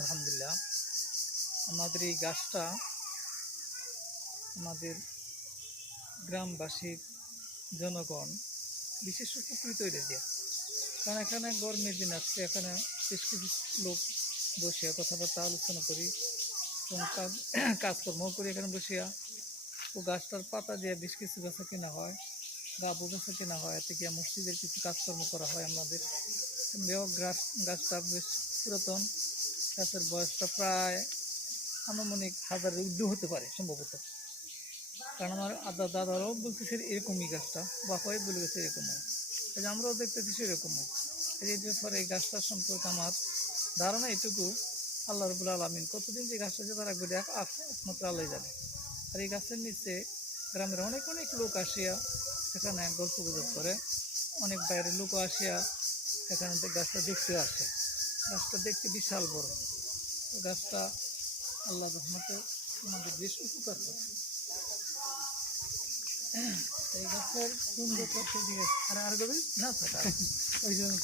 আলহামদুলিল্লাহ, আমাদের এই গাছটা আমাদের গ্রামবাসী জনগণ বিশেষ উপকৃত হয়ে যায়। কারণ এখানে গরমের দিন আসছে, এখানে বেশ কিছু লোক বসে কথাবার্তা আলোচনা করি এবং কাজকর্ম করি এখানে বসিয়া। ও গাছটার পাতা দিয়ে বেশ কিছু গাছা কেনা হয়, গাবু গাছা কেনা হয়, এতে গিয়ে মসজিদের কিছু কাজকর্ম করা হয় আমাদের। গাছটা বেশ পুরাতন, গাছের বয়সটা প্রায় আনুমানিক 1000-এর ঊর্ধ্ব হতে পারে সম্ভবত। কারণ আমার দাদারাও বলতেছে এরকমই গাছটা, বাপাই বলে গেছে এরকমই, আমরাও দেখতেছি সেরকমই। এই ব্যাপারে এই গাছটার সম্পর্কে আমার ধারণা এটুকু, আল্লাহ রাব্বুল আলামিন কতদিন যে গাছটা যে তারা একমাত্র আল্লাহ জানে। আর এই গাছের নিচে গ্রামের অনেক অনেক লোক আসিয়া এখানে গল্প গুজব করে, অনেক বাইরের লোকও আসিয়া এখানে গাছটা দেখতে আসে। গাছটা দেখতে বিশাল বড়, গাছটা আল্লাহ রহমতে আমাদের বেশ উপকার করে। এই গাছের সুন্দর আর গভীর না থাকা ওই জন্য